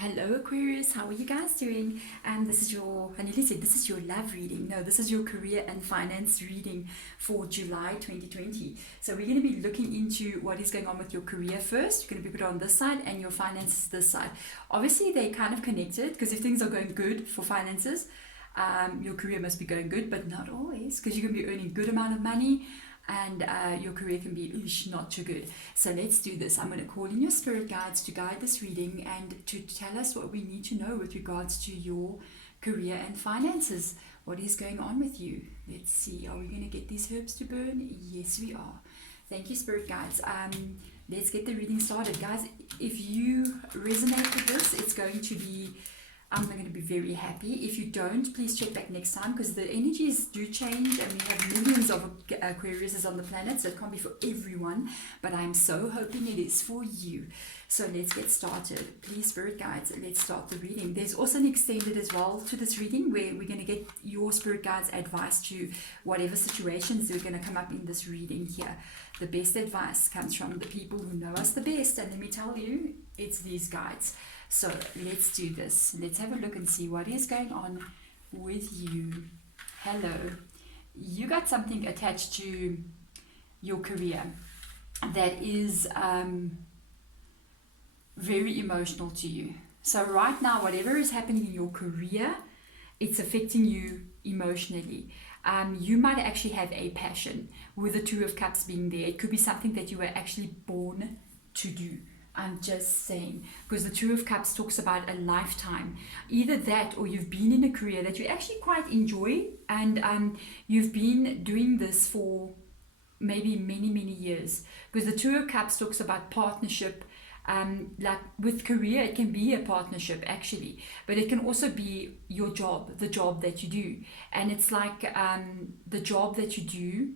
Hello Aquarius, how are you guys doing? This is your, I nearly said this is your love reading. No, this is your career and finance reading for July 2020. So we're going to be looking into what is going on with your career first. You're going to be put on this side and your finances this side. Obviously they're kind of connected because if things are going good for finances, your career must be going good, but not always because you can be earning a good amount of money and your career can be not too good. So let's do this. I'm going to call in your spirit guides to guide this reading and to tell us what we need to know with regards to your career and finances. What is going on with you? Let's see. Are we going to get these herbs to burn? Yes, we are. Thank you, spirit guides. Let's get the reading started. Guys, if you resonate with this, it's going to be I'm going to be very happy. If you don't, please check back next time because the energies do change and we have millions of Aquariuses on the planet, so it can't be for everyone, but I'm so hoping it is for you. So let's get started. Please, spirit guides, let's start the reading. There's also an extended as well to this reading where we're going to get your spirit guides advice to whatever situations are going to come up in this reading here. The best advice comes from the people who know us the best, and let me tell you, it's these guides. So let's do this. Let's have a look and see what is going on with you. Hello. You got something attached to your career that is very emotional to you. So right now, whatever is happening in your career, it's affecting you emotionally. You might actually have a passion with the Two of Cups being there. It could be something that you were actually born to do. I'm just saying, because the Two of Cups talks about a lifetime. Either that or you've been in a career that you actually quite enjoy and you've been doing this for maybe many years. Because the Two of Cups talks about partnership. Like with career, it can be a partnership actually, but it can also be your job, the job that you do. And it's like the job that you do,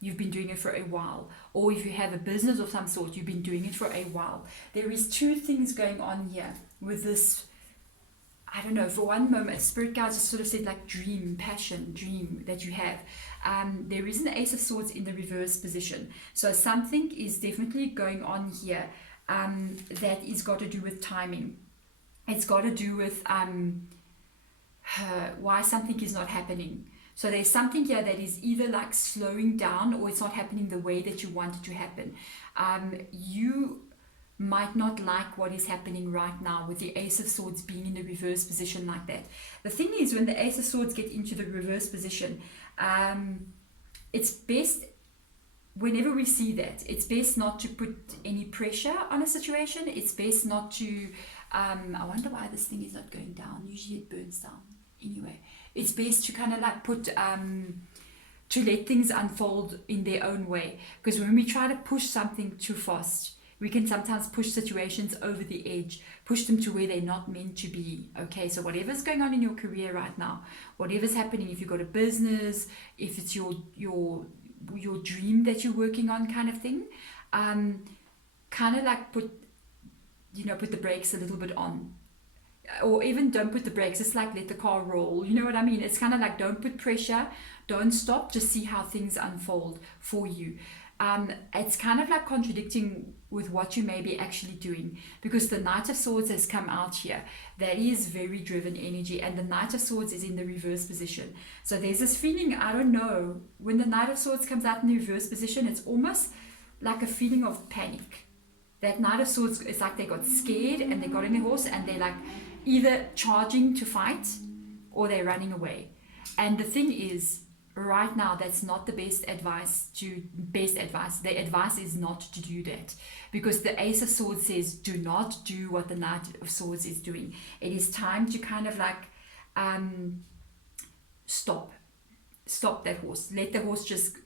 you've been doing it for a while, or if you have a business of some sort, you've been doing it for a while. There is two things going on here with this. I don't know, for one moment, spirit guides just sort of said like dream, passion, dream that you have. There is an Ace of Swords in the reverse position. So something is definitely going on here that is got to do with timing. It's got to do with why something is not happening. So there's something here that is either like slowing down or it's not happening the way that you want it to happen. You might not like what is happening right now with the Ace of Swords being in the reverse position like that. The thing is, when the Ace of Swords get into the reverse position, it's best, whenever we see that, it's best not to put any pressure on a situation. It's best not to, I wonder why this thing is not going down. Usually it burns down. Anyway, it's best to kind of like put, to let things unfold in their own way. Because when we try to push something too fast, we can sometimes push situations over the edge, push them to where they're not meant to be. Okay, so whatever's going on in your career right now, whatever's happening, if you've got a business, if it's your dream that you're working on kind of thing, kind of like put the brakes a little bit on. Or even don't put the brakes, it's like let the car roll, you know what I mean? It's kind of like don't put pressure, don't stop, just see how things unfold for you. It's kind of like contradicting with what you may be actually doing, because the Knight of Swords has come out here. That is very driven energy, and the Knight of Swords is in the reverse position. So there's this feeling, I don't know, when the Knight of Swords comes out in the reverse position, it's almost like a feeling of panic. That Knight of Swords, it's like they got scared and they got in their horse and they're like either charging to fight or they're running away. And the thing is, right now, that's not the best advice. The advice is not to do that, because the Ace of Swords says do not do what the Knight of Swords is doing. It is time to kind of like stop that horse. Let the horse just,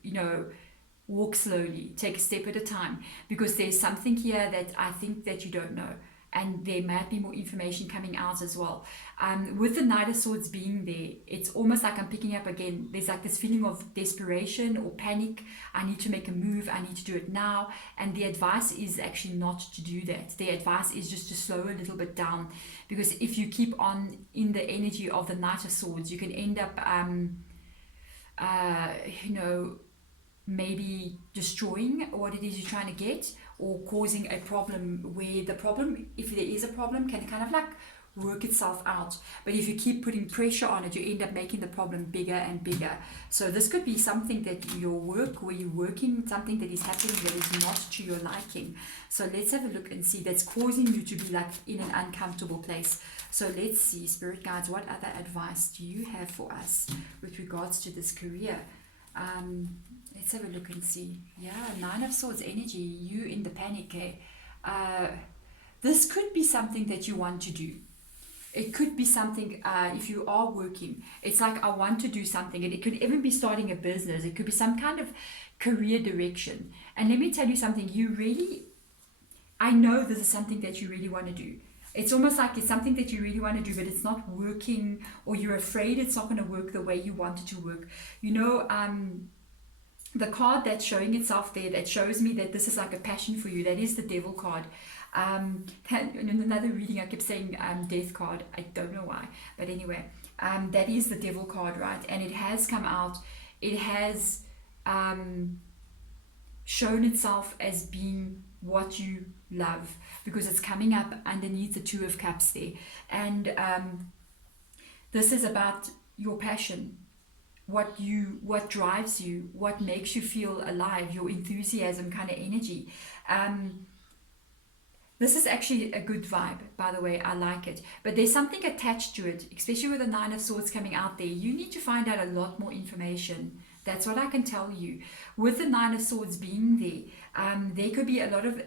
walk slowly, take a step at a time, because there's something here that I think that you don't know, and there might be more information coming out as well. With the Knight of Swords being there, it's almost like I'm picking up again, there's like this feeling of desperation or panic. I need to make a move, I need to do it now, and the advice is actually not to do that. The advice is just to slow a little bit down, because if you keep on in the energy of the Knight of Swords, you can end up maybe destroying what it is you're trying to get, or causing a problem where the problem, if there is a problem, can kind of like work itself out. But if you keep putting pressure on it, you end up making the problem bigger and bigger. So this could be something that your work, where you're working, something that is happening that is not to your liking. So let's have a look and see, that's causing you to be like in an uncomfortable place. So let's see, Spirit Guides, what other advice do you have for us with regards to this career? Let's have a look and see. Yeah, Nine of Swords energy, you in the panic. This could be something that you want to do. It could be something, if you are working, it's like, I want to do something. And it could even be starting a business. It could be some kind of career direction. And let me tell you something, I know this is something that you really want to do. It's almost like it's something that you really want to do, but it's not working, or you're afraid it's not going to work the way you want it to work. You know, the card that's showing itself there, that shows me that this is like a passion for you, that is the Devil card. In another reading I kept saying Death card, I don't know why, but anyway, that is the Devil card, right? And it has come out, it has shown itself as being what you love, because it's coming up underneath the Two of Cups there. And this is about your passion, what drives you, what makes you feel alive, your enthusiasm kind of energy. This is actually a good vibe, by the way. I like it. But there's something attached to it, especially with the Nine of Swords coming out there. You need to find out a lot more information. That's what I can tell you. With the Nine of Swords being there, there could be a lot of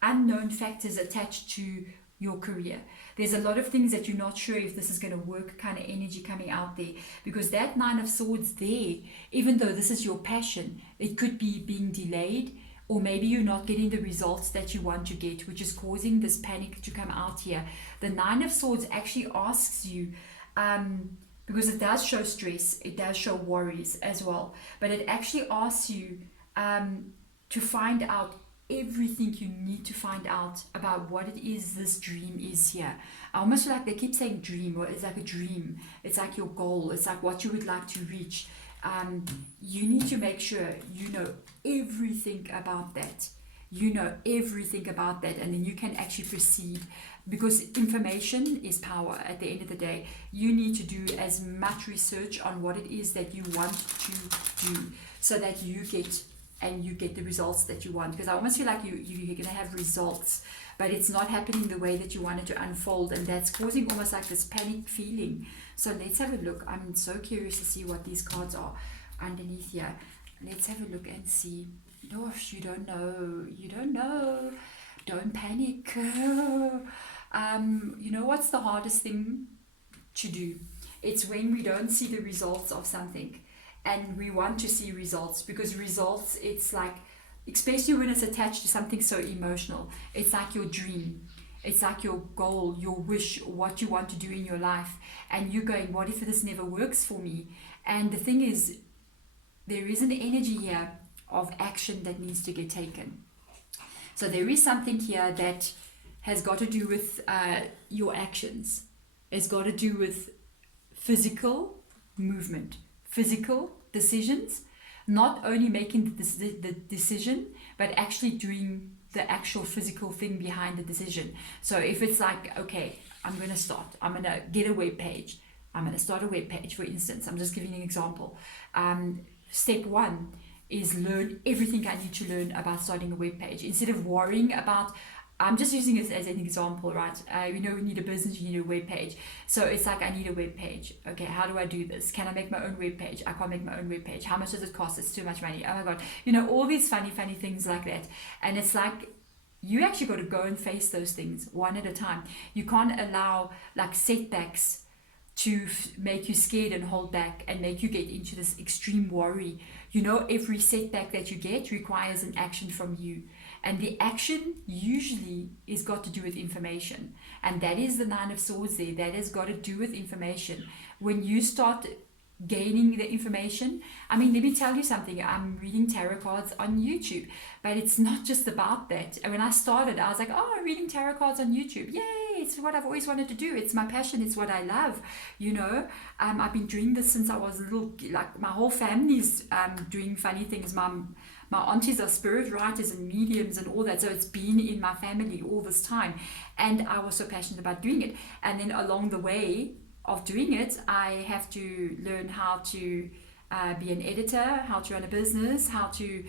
unknown factors attached to your career. There's a lot of things that you're not sure if this is going to work, kind of energy coming out there. Because that Nine of Swords there, even though this is your passion, it could be being delayed, or maybe you're not getting the results that you want to get, which is causing this panic to come out here. The Nine of Swords actually asks you, because it does show stress, it does show worries as well, but it actually asks you to find out everything you need to find out about what it is this dream is here. I almost feel like they keep saying dream, or it's like a dream. It's like your goal. It's like what you would like to reach. You need to make sure you know everything about that. You know everything about that, and then you can actually proceed, because information is power at the end of the day. You need to do as much research on what it is that you want to do, so that you get the results that you want. Because I almost feel like you're going to have results, but it's not happening the way that you want it to unfold, and that's causing almost like this panic feeling. So let's have a look. I'm so curious to see what these cards are underneath here. Let's have a look and see. Gosh, you don't know. Don't panic. You know what's the hardest thing to do? It's when we don't see the results of something, and we want to see results, because results, it's like, especially when it's attached to something so emotional, it's like your dream, it's like your goal, your wish, what you want to do in your life, and you're going, what if this never works for me? And the thing is, there is an energy here of action that needs to get taken. So there is something here that has got to do with your actions. It's got to do with physical movement, physical decisions, not only making the decision, but actually doing the actual physical thing behind the decision. So if it's like, okay, I'm going to get a web page. I'm going to start a web page, for instance. I'm just giving you an example. Step one is learn everything I need to learn about starting a web page, instead of worrying about, I'm just using it as an example, right? We need a business, you need a web page. So it's like, I need a web page. Okay, how do I do this? Can I make my own web page? I can't make my own web page. How much does it cost? It's too much money. Oh my God. All these funny things like that. And it's like, you actually got to go and face those things one at a time. You can't allow like setbacks to make you scared and hold back and make you get into this extreme worry. Every setback that you get requires an action from you. And the action usually is got to do with information. And that is the Nine of Swords there. That has got to do with information. When you start gaining the information, let me tell you something. I'm reading tarot cards on YouTube, but it's not just about that. And when I started, I was like, I'm reading tarot cards on YouTube. Yay! It's what I've always wanted to do. It's my passion. It's what I love. I've been doing this since I was little. Like my whole family's doing funny things. My aunties are spirit writers and mediums and all that, so it's been in my family all this time, and I was so passionate about doing it. And then along the way of doing it, I have to learn how to be an editor, how to run a business, how to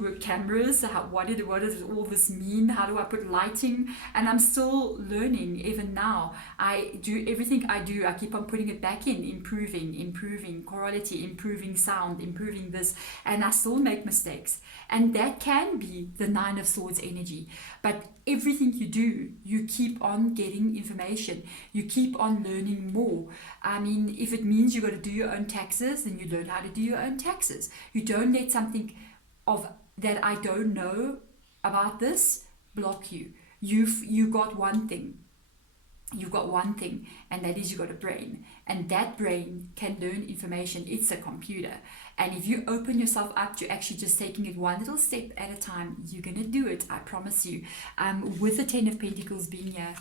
work cameras, what does all this mean, how do I put lighting, and I'm still learning even now. I do everything I do, I keep on putting it back in, improving quality, improving sound, improving this, and I still make mistakes. And that can be the Nine of Swords energy. But everything you do, you keep on getting information, you keep on learning more. I mean, if it means you got to do your own taxes, then you learn how to do your own taxes. You don't let something of that I don't know about this block you. You got one thing. You've got one thing, and that is you got a brain, and that brain can learn information. It's a computer, and if you open yourself up to actually just taking it one little step at a time, you're gonna do it. I promise you. With the Ten of Pentacles being here,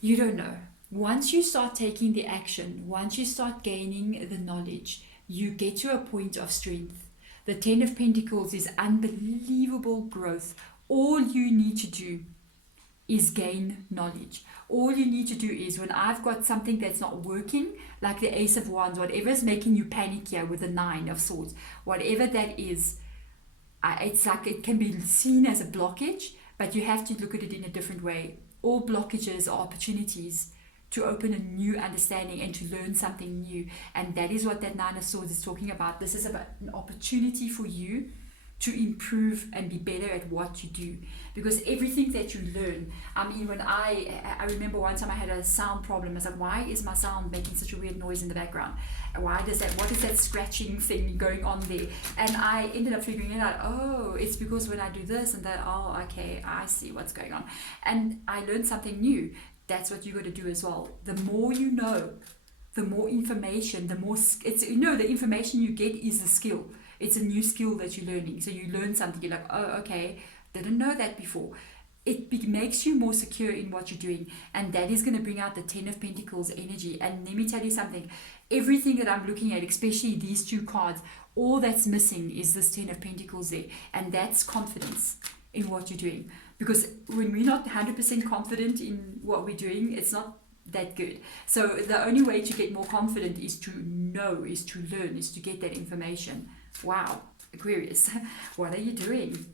you don't know. Once you start taking the action, once you start gaining the knowledge, you get to a point of strength. The Ten of Pentacles is unbelievable growth. All you need to do is gain knowledge. All you need to do is, when I've got something that's not working, like the Ace of Wands, whatever is making you panic here with the Nine of Swords, whatever that is, it's like it can be seen as a blockage, but you have to look at it in a different way. All blockages are opportunities to open a new understanding and to learn something new. And that is what that Nine of Swords is talking about. This is about an opportunity for you to improve and be better at what you do. Because everything that you learn, I mean, when I remember one time I had a sound problem. I was like, why is my sound making such a weird noise in the background? What is that scratching thing going on there? And I ended up figuring it out. Oh, it's because when I do this and that, oh, okay, I see what's going on. And I learned something new. That's what you got to do as well. The more you know, the more information, the more it's, the information you get is a skill. It's a new skill that you're learning. So you learn something, you're like, oh, okay, didn't know that before. It makes you more secure in what you're doing, and that is going to bring out the Ten of Pentacles energy. And let me tell you something, everything that I'm looking at, especially these two cards, all that's missing is this Ten of Pentacles there, and that's confidence in what you're doing. Because when we're not 100% confident in what we're doing, it's not that good. So the only way to get more confident is to know, is to learn, is to get that information. Wow, Aquarius, what are you doing?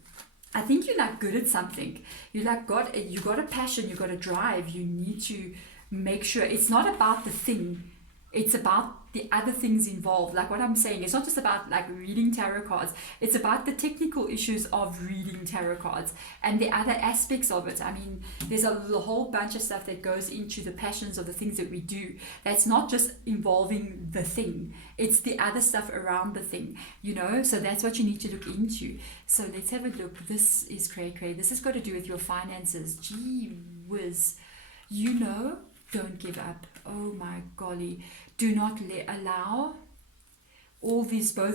I think you're like good at something. You got a passion, you got a drive. You need to make sure it's not about the thing. It's about the other things involved. Like what I'm saying, it's not just about like reading tarot cards. It's about the technical issues of reading tarot cards and the other aspects of it. I mean, there's a whole bunch of stuff that goes into the passions of the things that we do. That's not just involving the thing. It's the other stuff around the thing, So that's what you need to look into. So let's have a look. This is cray. This has got to do with your finances. Gee whiz. Don't give up. Oh my golly. Do not allow both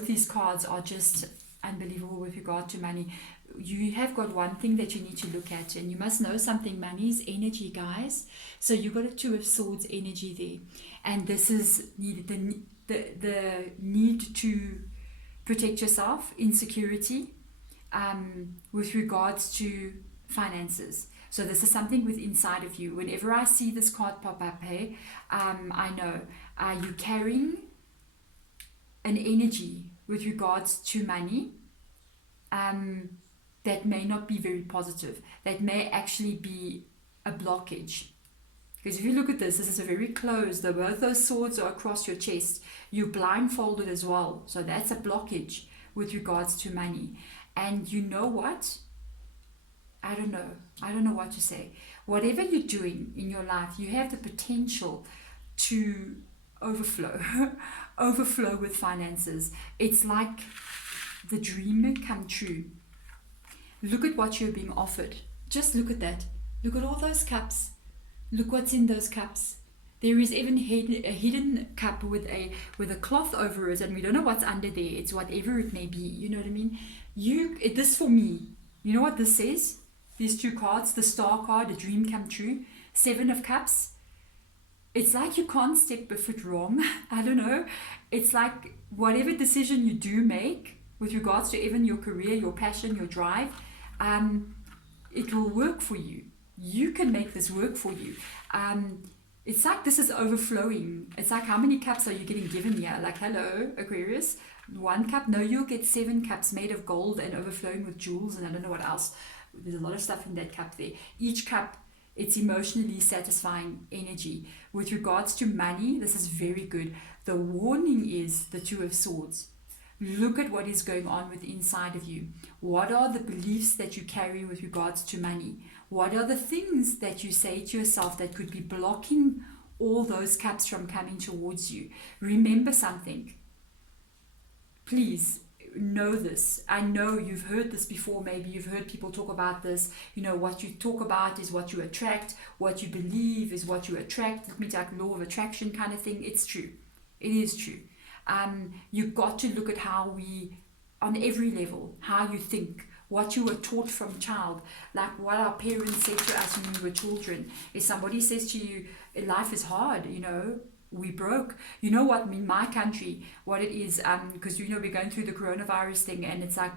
these cards are just unbelievable with regard to money. You have got one thing that you need to look at, and you must know something. Money is energy, guys. So you've got a Two of Swords energy there. And this is needed, the need to protect yourself, insecurity, with regards to finances. So this is something with inside of you. Whenever I see this card pop up, I know you're carrying an energy with regards to money that may not be very positive. That may actually be a blockage. Because if you look at this is a very closed. Both those swords are across your chest. You're blindfolded as well. So that's a blockage with regards to money. And you know what? I don't know what to say. Whatever you're doing in your life, you have the potential to overflow with finances. It's like the dream come true. Look at what you're being offered. Just look at that. Look at all those cups. Look what's in those cups. There is even a hidden cup with a cloth over it, and we don't know what's under there. It's whatever it may be. You know what I mean? This for me. You know what this says? These two cards, the Star card, the dream come true, Seven of Cups. It's like you can't step a foot wrong. I don't know. It's like whatever decision you do make, with regards to even your career, your passion, your drive, it will work for you. You can make this work for you. It's like this is overflowing. It's like, how many cups are you getting given here? Like, hello, Aquarius, 1 cup? No, you'll get 7 cups made of gold and overflowing with jewels and I don't know what else. There's a lot of stuff in that cup there. Each cup, it's emotionally satisfying energy. With regards to money, this is very good. The warning is the Two of Swords. Look at what is going on with inside of you. What are the beliefs that you carry with regards to money? What are the things that you say to yourself that could be blocking all those cups from coming towards you? Remember something. Please know this. I know you've heard this before. Maybe you've heard people talk about this. You know, what you talk about is what you attract. What you believe is what you attract. It means like law of attraction kind of thing. It's true. It is true. You've got to look at how we, on every level, how you think, what you were taught from child, like what our parents said to us when we were children. If somebody says to you, life is hard, you know, we broke. You know what, in my country, what it is, because, you know, we're going through the coronavirus thing and it's like,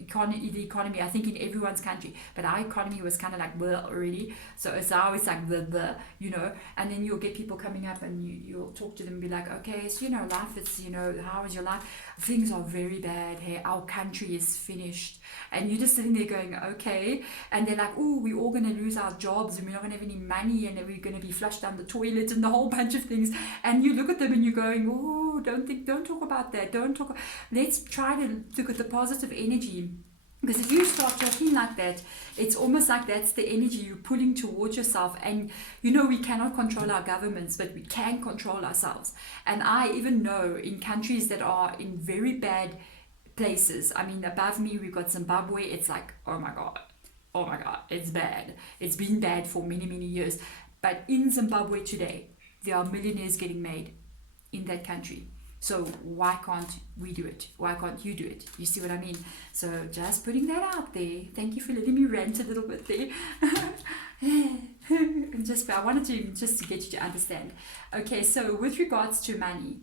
the economy, I think in everyone's country, but our economy was kind of like bleh already, so it's always like the you know, and then you'll get people coming up and you'll talk to them and be like, okay, so, you know, life, it's, you know, how is your life? Things are very bad here, our country is finished, and you're just sitting there going, okay, and they're like, oh, we're all going to lose our jobs and we're not going to have any money and we're going to be flushed down the toilet and the whole bunch of things, and you look at them and you're going, oh, don't talk about that, let's try to look at the positive energy. Because if you start talking like that, it's almost like that's the energy you're pulling towards yourself. And, you know, we cannot control our governments, but we can control ourselves. And I even know in countries that are in very bad places, I mean, above me, we've got Zimbabwe. It's like, oh my God, it's bad. It's been bad for many, many years. But in Zimbabwe today, there are millionaires getting made in that country. So why can't we do it? Why can't you do it? You see what I mean? So just putting that out there. Thank you for letting me rant a little bit there. And I wanted to just to get you to understand. Okay, so with regards to money,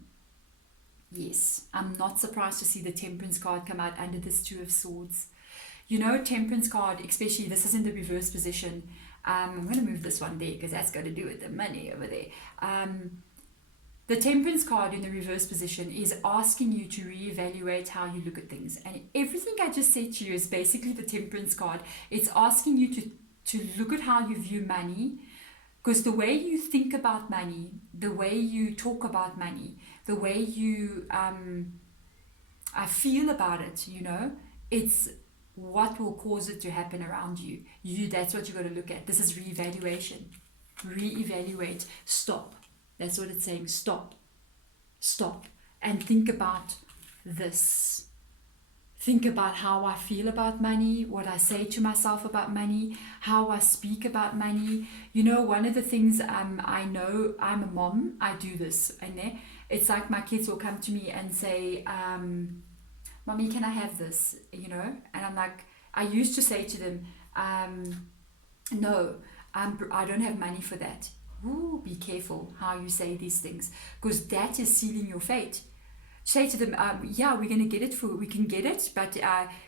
yes, I'm not surprised to see the Temperance card come out under this Two of Swords. You know, Temperance card, especially this is in the reverse position. I'm going to move this one there because that's got to do with the money over there. The Temperance card in the reverse position is asking you to reevaluate how you look at things. And everything I just said to you is basically the Temperance card. It's asking you to look at how you view money, because the way you think about money, the way you talk about money, the way you I feel about it, you know, it's what will cause it to happen around you. That's what you've got to look at. This is reevaluation. Reevaluate. Stop. That's what it's saying. Stop, and think about this. Think about how I feel about money, what I say to myself about money, how I speak about money. You know, one of the things I know, I'm a mom, I do this, and it's like my kids will come to me and say, Mommy, can I have this? You know, and I'm like, I used to say to them, no, I don't have money for that. Ooh, be careful how you say these things, because that is sealing your fate. Say to them, yeah, we can get it, but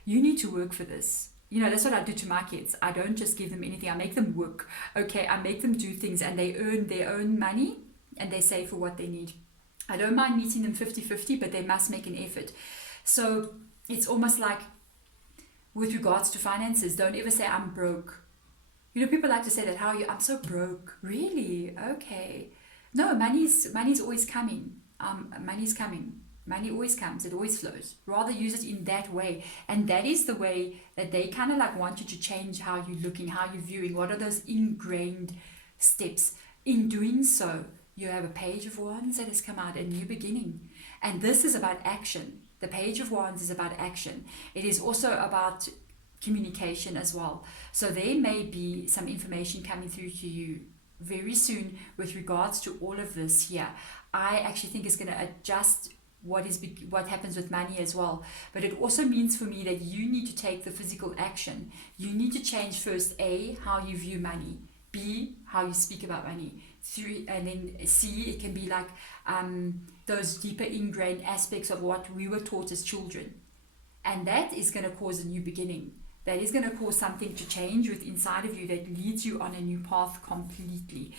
you need to work for this. You know, that's what I do to my kids. I don't just give them anything. I make them work. Okay, I make them do things, and they earn their own money and they save for what they need. I don't mind meeting them 50-50, but they must make an effort. So it's almost like with regards to finances, don't ever say I'm broke. You know, people like to say that, how are you? I'm so broke. Really? Okay. No, money's always coming. Money's coming. Money always comes. It always flows. Rather use it in that way. And that is the way that they kind of like want you to change how you're looking, how you're viewing. What are those ingrained steps? In doing so, you have a Page of Wands that has come out, a new beginning. And this is about action. The Page of Wands is about action. It is also about communication as well. So there may be some information coming through to you very soon with regards to all of this here. I actually think it's going to adjust what happens with money as well. But it also means for me that you need to take the physical action. You need to change first, A, how you view money, B, how you speak about money, 3, and then C, it can be like those deeper ingrained aspects of what we were taught as children. And that is going to cause a new beginning. That is going to cause something to change with inside of you that leads you on a new path completely.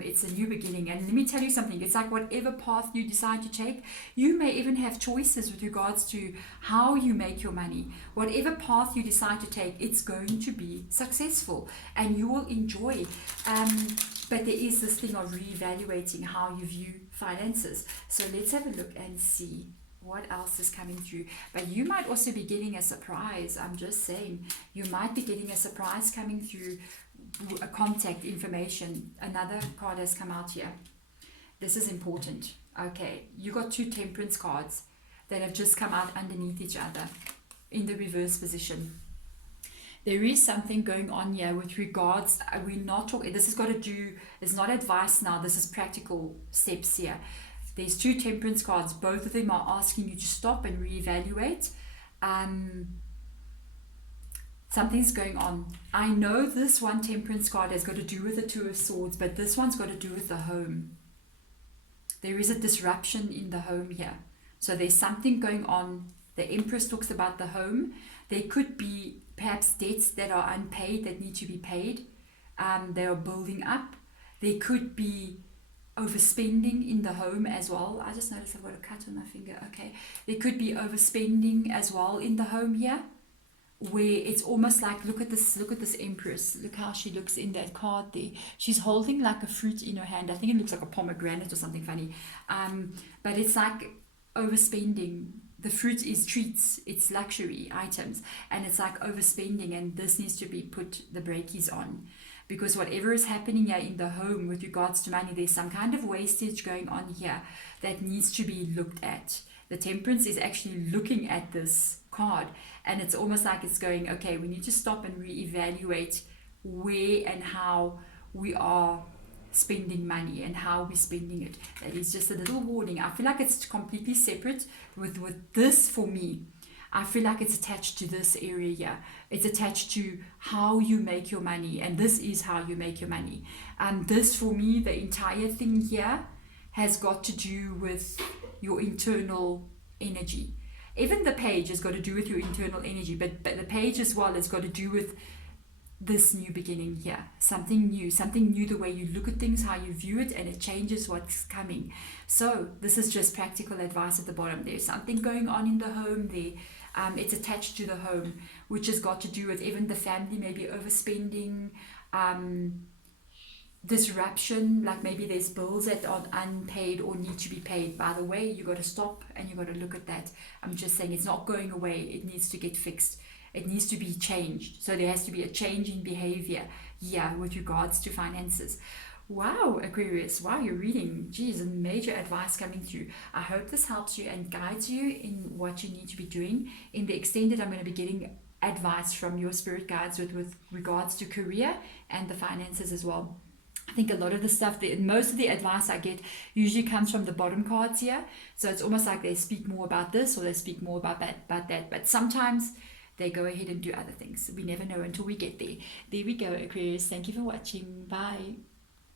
It's a new beginning. And let me tell you something. It's like whatever path you decide to take, you may even have choices with regards to how you make your money. Whatever path you decide to take, it's going to be successful and you will enjoy. But there is this thing of reevaluating how you view finances. So let's have a look and see what else is coming through. But you might also be getting a surprise. I'm just saying, you might be getting a surprise coming through, a contact information. Another card has come out here. This is important. Okay, you got 2 temperance cards that have just come out underneath each other in the reverse position. There is something going on here with regards, we're not talking, this has got to do, it's not advice now, this is practical steps here. There's 2 temperance cards. Both of them are asking you to stop and reevaluate. Something's going on. I know this one temperance card has got to do with the 2 of Swords, but this one's got to do with the home. There is a disruption in the home here. So there's something going on. The Empress talks about the home. There could be perhaps debts that are unpaid that need to be paid. They are building up. There could be overspending in the home as well. I just noticed I've got a cut on my finger. Okay, there could be overspending as well in the home here, where it's almost like, look at this Empress, look how she looks in that card there. She's holding like a fruit in her hand. I think it looks like a pomegranate or something funny, but it's like overspending. The fruit is treats, it's luxury items, and it's like overspending, and this needs to be put the brakies on. Because whatever is happening here in the home with regards to money, there's some kind of wastage going on here that needs to be looked at. The Temperance is actually looking at this card, and it's almost like it's going, okay, we need to stop and reevaluate where and how we are spending money and how we're spending it. That is just a little warning. I feel like it's completely separate with this. For me, I feel like it's attached to this area here. It's attached to how you make your money, and this is how you make your money. This, for me, the entire thing here has got to do with your internal energy. Even the page has got to do with your internal energy, but the page as well has got to do with this new beginning here. Something new, the way you look at things, how you view it, and it changes what's coming. So this is just practical advice at the bottom. There's something going on in the home there. It's attached to the home, which has got to do with even the family maybe overspending, disruption, like maybe there's bills that are unpaid or need to be paid. By the way, you got to stop and you got to look at that. I'm just saying it's not going away. It needs to get fixed. It needs to be changed. So there has to be a change in behavior with regards to finances. Wow, Aquarius, wow, you're reading. Geez, major advice coming through. I hope this helps you and guides you in what you need to be doing. In the extended, I'm going to be getting advice from your spirit guides with regards to career and the finances as well. I think a lot of the stuff, most of the advice I get usually comes from the bottom cards here. So it's almost like they speak more about this or they speak more about that. But sometimes they go ahead and do other things. We never know until we get there. There we go, Aquarius. Thank you for watching. Bye.